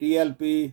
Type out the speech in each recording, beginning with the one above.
TLP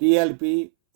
TLP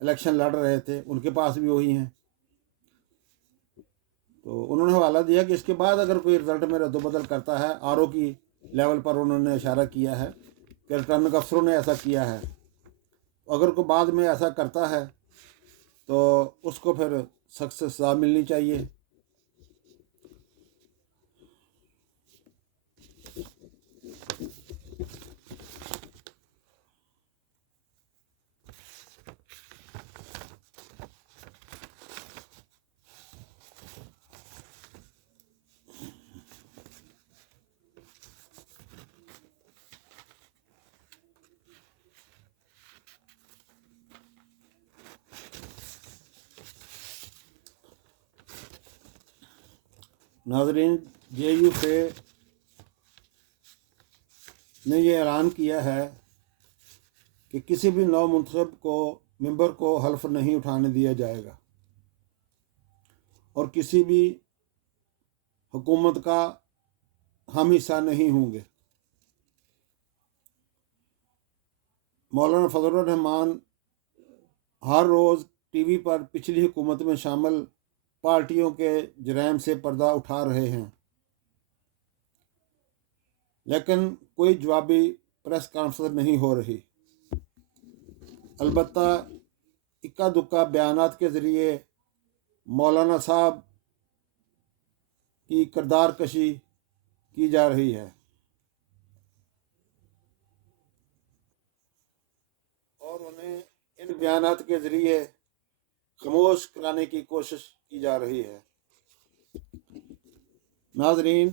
election لڑ رہے تھے ان کے پاس بھی وہی ہیں. تو انہوں نے حوالہ دیا کہ اس کے بعد اگر کوئی رزلٹ میں رد و بدل کرتا ہے آر او کی لیول پر انہوں نے اشارہ کیا ہے کہ ریٹرننگ افسروں نے ایسا کیا ہے. اگر کوئی بعد میں ایسا کرتا ہے تو اس کو پھر سخت سے سزا ملنی چاہیے. ناظرین، جے یو کے نے یہ اعلان کیا ہے کہ کسی بھی نو منتخب ممبر کو حلف نہیں اٹھانے دیا جائے گا اور کسی بھی حکومت کا ہم حصہ نہیں ہوں گے. مولانا فضل الرحمان ہر روز ٹی وی پر پچھلی حکومت میں شامل پارٹیوں کے جرائم سے پردہ اٹھا رہے ہیں، لیکن کوئی جوابی پریس کانفرنس نہیں ہو رہی. البتہ اکا دکا بیانات کے ذریعے مولانا صاحب کی کردار کشی کی جا رہی ہے اور انہیں ان بیانات کے ذریعے خاموش کرانے کی کوشش کی جا رہی ہے. ناظرین،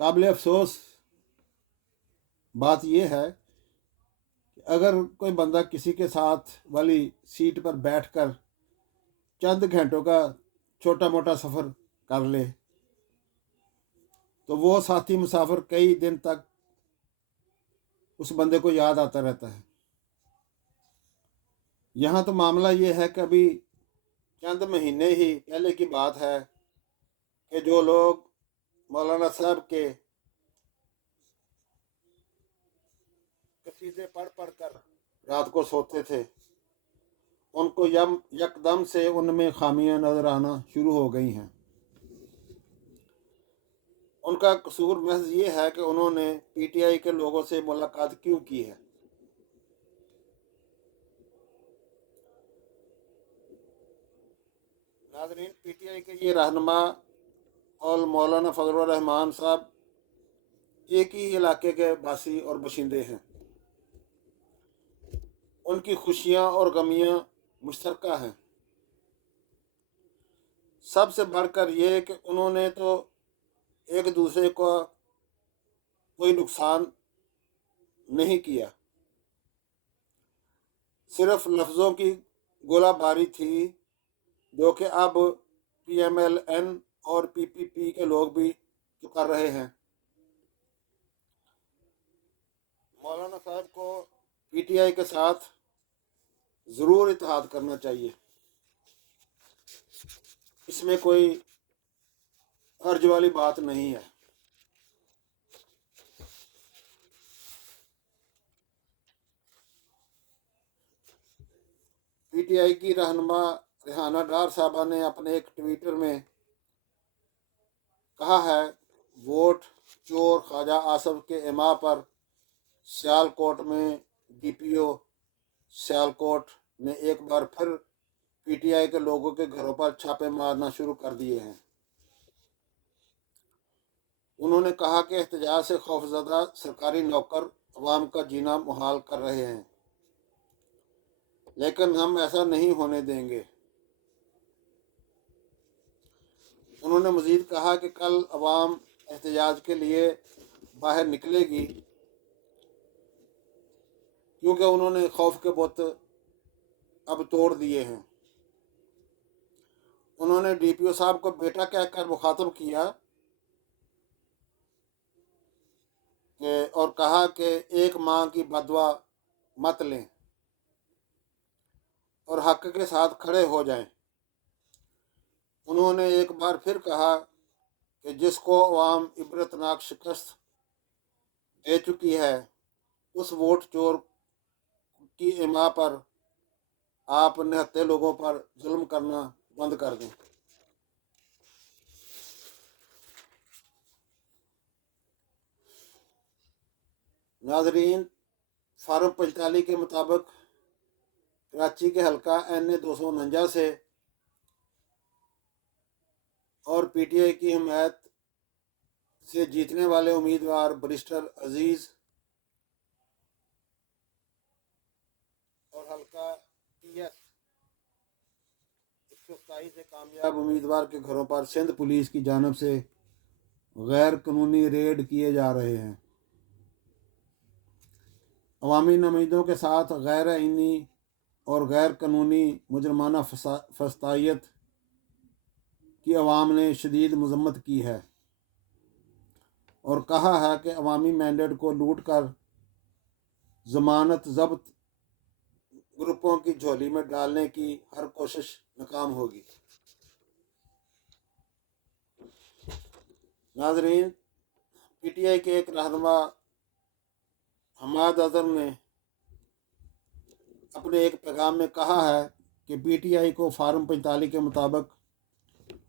قابل افسوس بات یہ ہے کہ اگر کوئی بندہ کسی کے ساتھ والی سیٹ پر بیٹھ کر چند گھنٹوں کا چھوٹا موٹا سفر کر لے تو وہ ساتھی مسافر کئی دن تک اس بندے کو یاد آتا رہتا ہے. یہاں تو معاملہ یہ ہے کہ ابھی چند مہینے ہی پہلے کی بات ہے کہ جو لوگ مولانا صاحب کے قصیدے پڑھ پڑھ کر رات کو سوتے تھے ان کو یکدم سے ان میں خامیاں نظر آنا شروع ہو گئی ہیں. ان کا قصور محض یہ ہے کہ انہوں نے پی ٹی آئی کے لوگوں سے ملاقات کیوں کی ہے. ناظرین، پی ٹی آئی کے یہ رہنما اور مولانا فضل الرحمان صاحب ایک ہی علاقے کے باسی اور باشندے ہیں. ان کی خوشیاں اور غمیاں مشترکہ ہیں. سب سے بڑھ کر یہ کہ انہوں نے تو ایک دوسرے کو کوئی نقصان نہیں کیا، صرف لفظوں کی گولہ باری تھی جو کہ اب پی ایم ایل این اور پی پی پی کے لوگ بھی تو کر رہے ہیں. مولانا صاحب کو پی ٹی آئی کے ساتھ ضرور اتحاد کرنا چاہیے. اس میں کوئی حرج والی بات نہیں ہے. پی ٹی آئی کی رہنما ریحانہ ڈار صاحبہ نے اپنے ایک ٹویٹر میں کہا ہے، ووٹ چور خواجہ آصف کے اما پر سیال کوٹ میں ڈی پی او سیال کوٹ نے ایک بار پھر پی ٹی آئی کے لوگوں کے گھروں پر چھاپے مارنا شروع کر دیے ہیں. انہوں نے کہا کہ احتجاج سے خوفزدہ سرکاری نوکر عوام کا جینا محال کر رہے ہیں، لیکن ہم ایسا نہیں ہونے دیں گے. انہوں نے مزید کہا کہ کل عوام احتجاج کے لیے باہر نکلے گی کیونکہ انہوں نے خوف کے بت اب توڑ دیے ہیں. انہوں نے ڈی پی او صاحب کو بیٹا کہہ کر مخاطب کیا اور کہا کہ ایک ماں کی بددعا مت لیں اور حق کے ساتھ کھڑے ہو جائیں. انہوں نے ایک بار پھر کہا کہ جس کو عوام عبرتناک شکست دے چکی ہے اس ووٹ چور کی اما پر آپ نہتے لوگوں پر ظلم کرنا بند کر دیں۔ ناظرین، فارم 45 کے مطابق کراچی کے حلقہ این اے 249 سے اور پی ٹی آئی کی حمایت سے جیتنے والے امیدوار بریسٹر عزیز اور حلقہ ٹی ایس 127 سے کامیاب امیدوار کے گھروں پر سندھ پولیس کی جانب سے غیر قانونی ریڈ کیے جا رہے ہیں۔ عوامی نمائندوں کے ساتھ غیر آئینی اور غیر قانونی مجرمانہ فسطائیت کی عوام نے شدید مذمت کی ہے اور کہا ہے کہ عوامی مینڈیٹ کو لوٹ کر ضمانت ضبط گروپوں کی جھولی میں ڈالنے کی ہر کوشش ناکام ہوگی۔ ناظرین، پی ٹی آئی کے ایک رہنما حماد اظہر نے اپنے ایک پیغام میں کہا ہے کہ پی ٹی آئی کو فارم 45 کے مطابق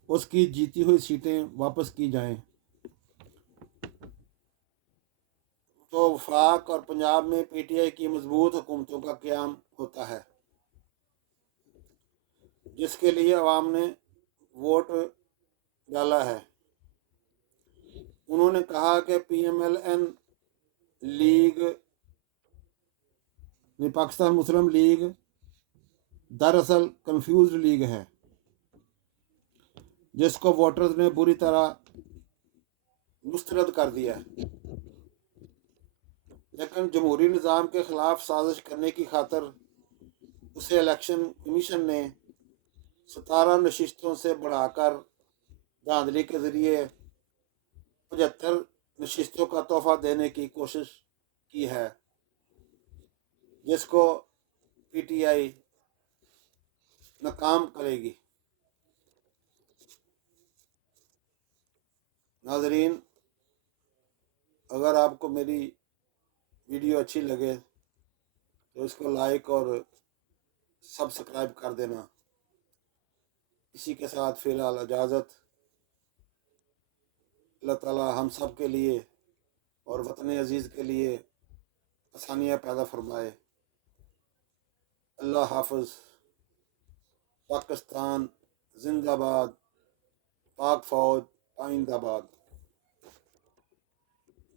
اس کی جیتی ہوئی سیٹیں واپس کی جائیں تو وفاق اور پنجاب میں پی ٹی آئی کی مضبوط حکومتوں کا قیام ہوتا ہے، جس کے لیے عوام نے ووٹ ڈالا ہے۔ انہوں نے کہا کہ P M L N league Pakistan Muslim League دراصل کنفیوزڈ لیگ ہے، جس کو ووٹرز نے بری طرح مسترد کر دیا ہے، لیکن جمہوری نظام کے خلاف سازش کرنے کی خاطر اسے الیکشن کمیشن نے 17 نشستوں سے بڑھا کر دھاندلی کے ذریعے 75 نشستوں کا تحفہ دینے کی کوشش کی ہے، جس کو پی ٹی آئی ناکام کرے گی۔ ناظرین، اگر آپ کو میری ویڈیو اچھی لگے تو اس کو لائک اور سبسکرائب کر دینا۔ اسی کے ساتھ فی الحال اجازت۔ اللہ تعالی ہم سب کے لیے اور وطن عزیز کے لیے آسانیاں پیدا فرمائے۔ اللہ حافظ۔ پاکستان زندہ باد، پاک فوج آئندہ باد۔